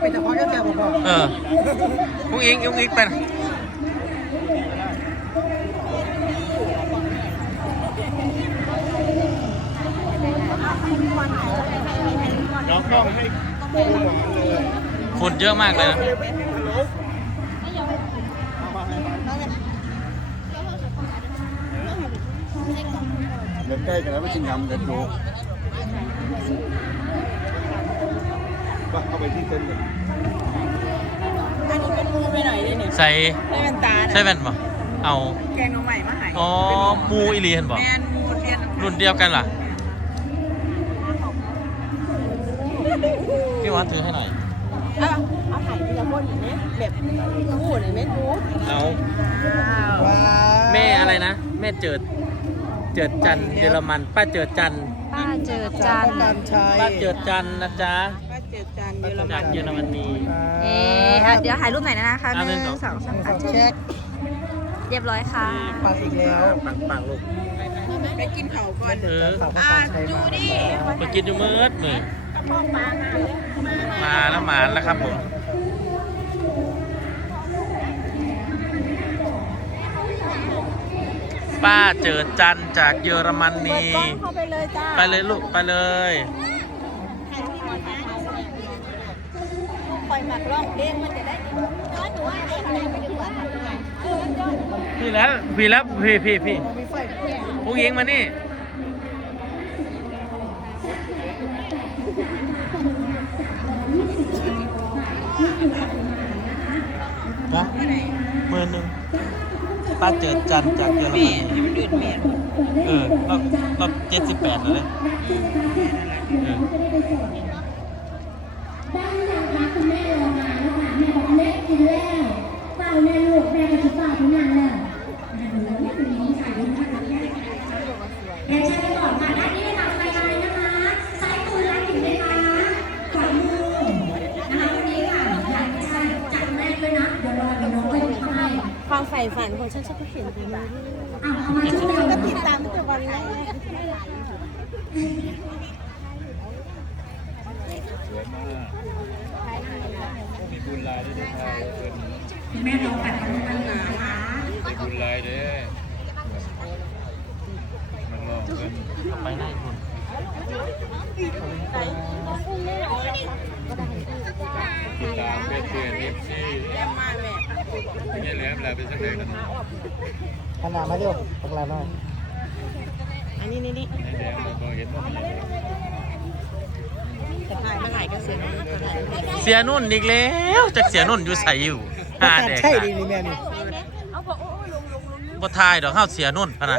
เป็นเฉพาะแค่แกบอกว่าเอออุ้งอิงอุ้งอิงเป็นน้องกล้องให้ปูหวานเลยคนเยอะมากเลยนะเดินใกล้กันแล้วไม่ชิงงำเดินดู ก็เข้าไปที่เต็นท์เลยอันนี้เป็นมูไปหน่อยดิเนี่ยใส่ไม่เป็นตาใช่แว่นบ่เอาแกงน้องใหม่มาใหายอ๋อหมูอีหลีเห็นบ่แมนมูเรียนรุ่นเดียวกันล่ะพี่วัดถือให้หน่อย เอาเอาไข่ทีละคนอย่างนี้แบบคู่หน่อยไหมคู่เอาว้าแม่อะไรนะ แม่เจิด เจิดจันทร์เยอรมัน ป้าเจิดจันทร์ป้าเจอจันการใช้ ป้าเจิดจันทร์นะจ๊ะป้า เจอจานเยอรมัจากนเยอรมนีเอ๊ะอะเดี๋ยวถ่ายรูปหน่อยนะคะหอะนึ่งหนึ่งสองสามสองเช็คเรียบร้อยค่ะ ปังอีกแล้ว ปังปังๆลูกไปกินเขาก่อน เออข่าวว่าอ่าการใช้ดูมาดิไปกินอยู่มืดมือมาแล้วมาแล้วครับผมป้าเจิดจันทร์จากเยอรมนี เข้าไปเลยจ้าไปเลยลูกไปเลย คอยมักร่องเด้งมันจะได้ร้อนหนูว่าอะไรไปดีกว่าพี่แล้วพี่แล้วพี่พี่พี่ผู้หญิงมานี่นะหมื่นหนึ่งป้าเจิดจันจากเยอรมันีมันดืดแม่เออรอบรอบเจ็ดสิบแปดเลยเออ ได้ยังคะคุณแม่รอนานแล้วค่ะแม่บอ กินแล้วเปล่าแม่ลูกแม่ก็จะเปล่าทุกอย่านแล้วแม่คุณน้องชายด้วยนะคะแม่แม่ใช้ไปก่อนค่ะด้านนี้เป็นะคะไฟลายนะคะซ้ายมือรับอยู่ไหมคะขวามือนะคะวันนี้ค่ะอยากจะจัดแรกเลยนะเดี๋ยวรอเดี๋ยวน้องไปทำให้ความใฝ่ฝันของฉันฉันก็เห็นดีนะอะเอามาชุดเดียวก็ติดตามตั้งแต่วันไหนสวยมาก มีบุญลายด้วยนะครับเป็นคุณแม่ลองปัดกันกันนะคะมีบุญลายเด้อมันลองกันไปไล่คุณติดตามเป็นเพื่อนเอฟซีแย่มากแม่นี่แหละเวลาเป็นสักเดือนกันขนาดมาเดียวตรงไหนมาอันนี้นี่นี่แดงก็เห็นว่า เสียงก็ถ่ายเสียนุ่นอีกแล้วจากเสียนุ่นอยู่ใส่อยู่ห้าการแดกใช่ดีนี่แม่นี่บ่ทายดอกเข้าเสียนุ่นพะนะ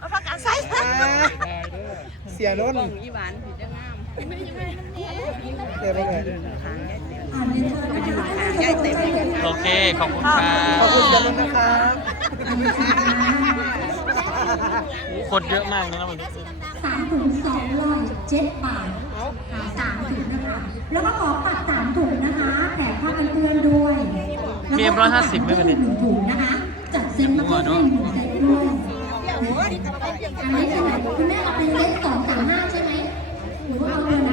เอาประกาศใส่อ่าได้เด้อเสียล้นกล่องอีหวานผิดจะงามเดี๋ยวไปเลยอ่านเรียนเชิญนะคะหางใหญ่เต็มเลยโอเค ขอบคุณครัขอบคุณเสียบล้นนะครับโอ้คนเยอะมากเลยนะวันนี้สาม ถุงสองร้อยเจ็ดบาทหาสามถุงนะคะ แล้วก็ขอปัดสามถุงนะคะแถมผ้ากันเปื้อนด้วยมี M150 ไหมวันนี้หนึ่งถุงนะคะจัดเซ็ตมาให้หนึ่งเซ็ตด้วยอันนี้คือไหนคุณแม่เอาเป็นเล็กสองสามห้าใช่ไหมหรือว่าเอาตัวไหน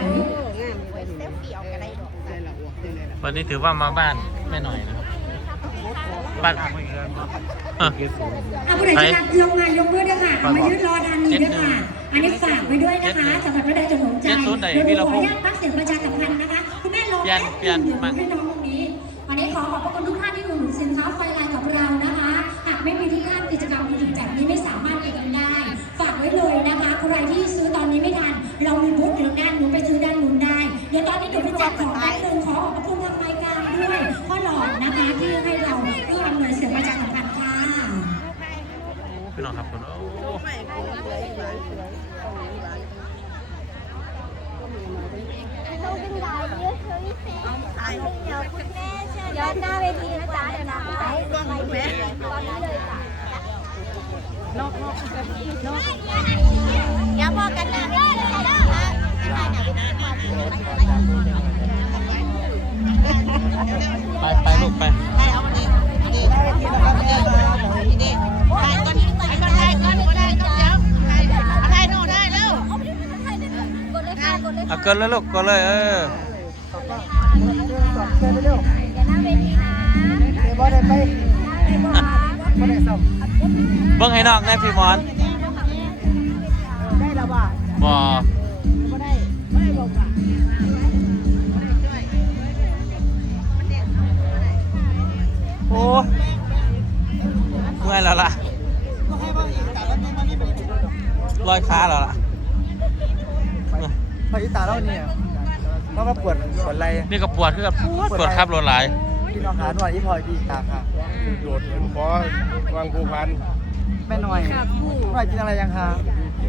วันนี้ถือว่ามาบ้านแม่หน่อยนะครับ บ้านเออเอาผู้ใดจะรับลงมายกมือด้วยค่ะเอามายืดรอด้านนี้ด้วยค่ะ อันนี้ฝากไว้ด้วยนะคะสำหรับผู้ใดจะสนใจเจ็ดศูนย์ไหนเดี๋ยววีหรนูขพองอษ์นุญาตตั้งเสียงประชาสัมพันธ์นะคะคุณแม่ลงเปลี่ยนเปลี่ยนมา ให้น้องตรงนี้วันนี้ขอขอบพระคุณทุกท่านที่อุดหนุนสินค้าไฟไลน์กับเรานะคะหากไม่มีที่ท่านกิจกรรมดีๆแบบนี้ไม่สามารถเอกกันได้ ฝากไว้เลยนะคะใครที่ซื้อตอนนี้ไม่ทัน เรามีบูธอยู่ด้านนู้นไปซื้อด้านนู้นได้ เดี๋ยวตอนนี้หนูไปแจกของแป๊บนึงขอขอบพระคุณทาง นะคะที่ให้เราร่วมอำนวยเสียงประชาสัมพันธ์ค่ะพี่น้องครับคุณโอ้ใหม่ของเลยอีหวานสวยของอีหวานย้อนหน้าเวทีนะจ๊ะเดี๋ยวนะไปไปตอนนี้เลยจ้ะอย่าบอกกันนะเด้อเด้อเด้ กดเลยค่ะกดเลยเอาเกินแล้วลูกก็เลยเออคสองเดินไปเร็วอย่าหน้าเวทีนะเดี๋ยวบอลได้ไปไปบ่บอลได้ซ้เบิ่งให้น้องแน่พี่หมอนได้แล้วบ่บ่บ่ได้บ่ได้ลงอะโอ้เมื่อยแล้วล่ะลอยขาแล้วล่ะำ พออีตาเราเนี่ยเพราะว่าปวดปวดไหล่นี่ก็ปวดคือกับปวดขับรถหลายพี่น้องหาหน่อยอีพออีตาค่ะโดดเป็นขอวางภูพันแม่หน่อยหน่อยกินอะไรยังคะ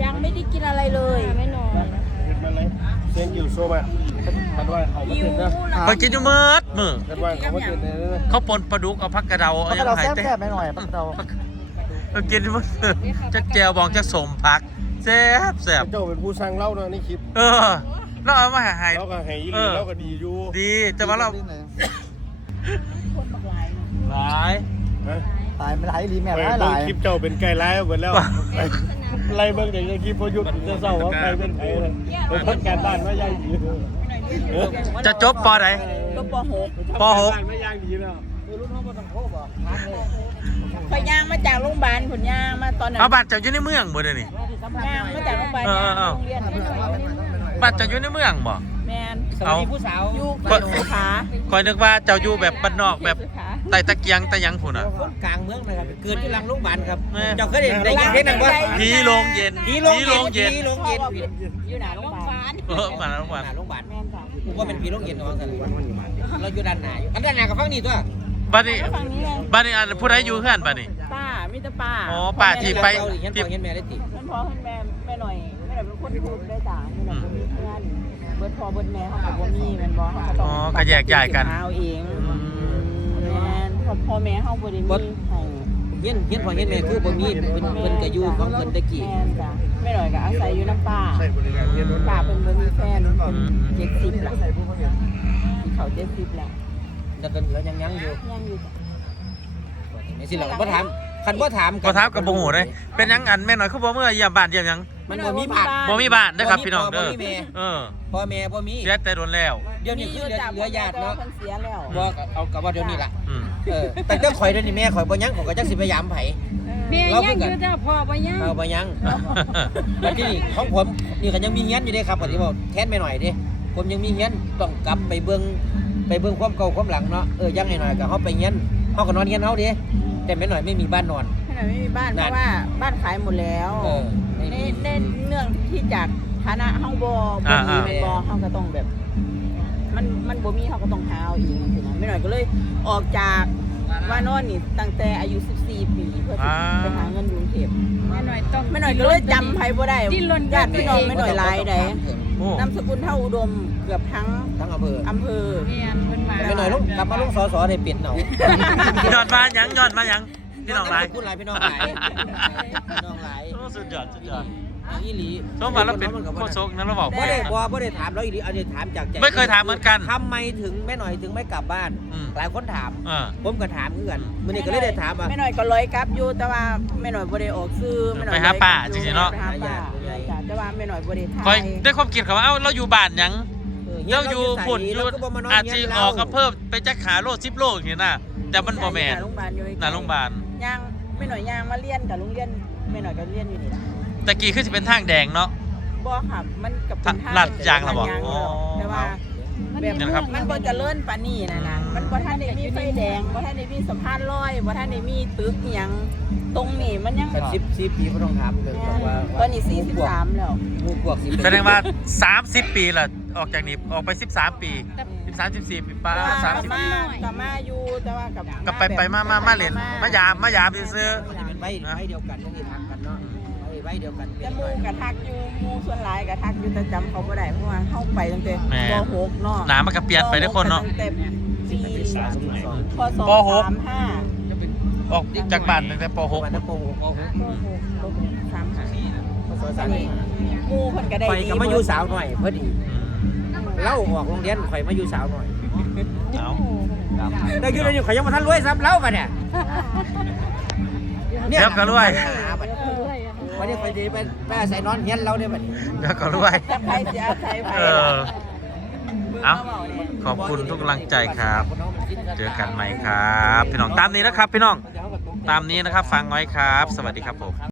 ยังไม่ได้กินอะไรเลยไม่นอนเห็นมันเลยเสียงอยู่โซ่มาคันว่าเขามาหิเต้วนนะไปกินอยู่มืดมือคันว่าเขามาเต้นเลยนะเขาปนปลาดุกเอาพักกระเดาปเอาลายังเราหายแซ่บเต้แซ่บแม่หน่อยปลาเราเอากินมืดจะแจวบองจะสมพัก แซ่บแซ่บเจ้าเป็นผู้สร้างเล่านะในคลิปเออเราเอามาใหายเราก็ให้อีหลีเราก็ดีอยู่ดีแต่ว่าเราหลาย ฮะตายไม่หลายลีแม่ไปหลายหเบิ่งลายคลิปเจ้าเป็นไก่ร้ายหมดแล้วไล่เบิ่งจากคลิปพอยุดจะเศร้าว่าใครเป็นใครเลยเป็นคนการบ้านไม่ย่างดีจะจบปอไหน ก็ป .6 ปหกไม่ย่างดีแล้วพย่างมาจากโรงพยาบาลผลย่างมาตอนนั้นเอาบัตรเจากอยู่ในเมืองบ่เดี๋ยวนี้ ย่างมาจากโรงพยาบาลเออเออโรงเรียนบัตรเจากอยู่ในเมืองบ่แมนเอาอยู่ก็กับสุขาคอยนึกว่าเจ้าอยู่แบบบ้านนอกแบบสุขาไต่ตะเกียงตะยังผุนอะกลางเมืองนะครับเกิดที่หลังโรงพยาบาลครับแม่เจ้าเคยได้ได้ยินเพลงนั้นบ่ผีโรงเย็นผีโรงเย็นเย็นผีโรงเย็นอยู่หน้าโรงพยาบาลเออมาแล้วมาหน้าโรงพยาบาลแมนค่ะผมว่าเป็นผีโรงเย็นเนาะกันเราอยู่ด้านหน้าอยู่อันด้านหน้ากับฝั่งนี้ตัวบัดนี้ฝั่งนี้ไงบัดนี้อันผู้ใดอยู่เฮือนบัดนี้ป้ามิตรป้าอ๋อป้าที่ไปเจ้าเห็นพ่อเห็นแม่ได้ติเพื่อนพ่อเพื่อนแม่แม่หน่อยแม่หน่อยเป็นคนถูกได้ต่างแม่หน่อยเป็นเพื่อนเบิร์ดพ่อเบิร์ดแม่เขาบอกว่ามีแมันบอกเขาก็ต้อ๋อองก็แยกย้ายกัน เอาเองแม่นพ่อพ่อแม่เขาบริมีให้เห็นเห็นพ่อเห็นแม่คือบ่มีเพิ่นเพิ่นก็อยู่ของเพิ่นตะกี้ แม่นจ้ะแม่หน่อยก็อาศัยอยู่น้ำป้าใช่บริการเรียนรถป้าเป็นบ่มีแฟนเจ็ดสิบละเขาเจ็ดสิบแล้วแล้วก็เหลือยังยังอยู่ยังอยู่จ้ะ นี่สิเราบ่ถาม คันบ่ถามก็ทับกับบ่ฮู้เด้เป็นหยังอันแม่น้อยคือบ่เมื่อเยี่ยมบ้านเยี่ยมหยังมันบ่มีบ้านบ่มีบ้านเด้อครับพี่น้องเด้อบ่มีแม่เออพ่อแม่บ่มีเสียแต่โดนแล้ว เดี๋ยวนี้คือเหลือเหลือญาติเนาะเพิ่นเสียแล้วบ่เอากับว่าเดี๋ยวนี้ล่ะอืมเออแต่เจ้าข่อยเดี๋ยวนี้แม่ข่อยบ่ยังข่อยก็จักสิพยายามไผ แม่ยังอยู่แต่พ่อบ่ยังเอาบ่ยังแล้วที่นี่ของผมนี่ก็ยังมีเงี้ยนอยู่เด้ครับปฏิบัติแทนไม่หน่อยเด้ผมยังมีเงี้ยนต้องกลับไปเบิ่งไปเบิ่งความเก่าความหลังเนาะเออยังหน่อยๆก็เฮาไปเงี้ยนเฮาก็นอนเงี้ยนเฮาเด้ แต่ไม่หน่อยไม่มีบ้านนอนแม่หน่อยไม่มีบ้านเพนั่นราะว่าบ้านขายหมดแล้วเออในในเนื่องที่จากฐานะเฮาบ่บ่อ่ามีอ่าแม่นบ่เฮาก็ต้องแบบ มันมันบ่มีเฮาก็ต้องหาเอาเองสินะแม่หน่อยก็เลยออกจากว่านอนนี่ตั้งแต่อายุ 14 ปีเพื่อที่อ่า ไปหาเงินอยู่กรุงเทพแม่หน่อยต้องแม่หน่อยก็เลยจำไผบ่ได้ดิ้นรน ญาติพี่น้องแม่หน่อยหลายใดโอ้นามสกุลเท่าอุดม เกือบทั้งทั้งอำเภออำเภอแม่นเพิ่นมาแต่ไม่หน่อยลงกลับมาลงสอสอได้เปลี่ยนเนายอดมาหยังยอดมาหยังพี่น้องหลายพูดหลายพี่น้องหลายพี่น้องหลายโอ้สุดยอดสุดยอดอีหลีสมบัติเราเป็นโคตรโซกนั้นเราบอกบ่ได้บ่บ่ได้ถามแล้วอีหลีเอาได้ถามจากใจไม่เคยถามเหมือนกันทำไมถึงแม่หน่อยถึงไม่กลับบ้านอืมหลายคนถามเออผมก็ถามเหมือนกันมื้อนี้ก็เลยได้ถามว่าแม่หน่อยก็ร้อยกลับอยู่แต่ว่าแม่หน่อยบ่ได้ออกซื้อแม่หน่อยไปหาป้าร้อยกลับอยู่จริงๆเนาะไปหาป้าจ้ะแต่ว่าแม่หน่อยบ่ได้คอยทายได้ความคิดเขาว่าเอ้าเราอยู่บ้านหยัง เออเราอยู่ผุ่นอเรายู่ก็บ่มานอนอาจเงี้จะยออกก็เพิ่มไปจักขาโลดซิปโลอย่างนี้นะแต่มันบ่แม่นหาโรงพยาบาลอยู่หน้าโรงพยาบาลย่างแม่หน่อยย่างมาเรียนกับโรงเรียนแม่หน่อยก็เรียนอยู่นี่ล่ะตะกี้คือสิเป็นทางแดงเนาะบ่ค่ะมันกับเป็นทางลาดยางเหรอบ่ลดยางอ๋อแต่ว่ามันแบบเนี่ยนะครับมันบ่เจริญปานนี้นะนะมันบ่ทันได้มีไฟแดงบ่ทันได้มีสะพานลอยบ่ทันได้มีตึกอิหยังตรงนี้มันยังกันสิบสิบปีบ่ต้องถามเลยบอกว่าตอนนี้43แล้วหมู่พวกสิแสดงว่า30ปีละ ออกจากนี้ออกไป 13 ปี 13 14ปีป้าแต่ว่า30กลับมากลับมาอยู่แต่ว่ากับก็ไปไปมามามาเล่นมายามมายามซื้อมันจะเป็นใบใบเดียวกันต้องมีทักกันเนาะใบใบเดียวกันเป็แต่นหหน่มู่อยกะทักอยู่หมู่ส่วนหลายกะทักอยู่แต่จำเขาบ่ได้เพราะว่าเฮาไปตั้งแต่ป .6 เนาะหนามันก็เปลี่ยนไปทุกคนเนาะตั้งแต่ปีพศปหก35ออกจากบ้านตั้งแต่ปวันนั้นโปงโอ้โหป .6 35ภาษาสามหมู่เพิ่นก็ได้ข่อยดีก็มาอยู่สาวหน่อยพอดี เล่าออกโรงเรียนข่อยมาอยู่สาวหน่อยเอาแต่อยู่ในนี้ข่อยยังมาทันรวยซ้ำเล่าปะเนี่ยเดี๋ยวก็รวยวันนี้ข่อยดีไปไปอาศัยนอนเฮียนเราเนี่ยบัดนี้เดี๋ยวก็รวยจะไปสิอาศัยไผเออเอาขอบคุณทุกกำลังใจครับ เจอกันใหม่ครับ พี่น้องตามนี้นะครับ พี่น้องตามนี้นะครับ ฟังไว้ครับ สวัสดีครับผม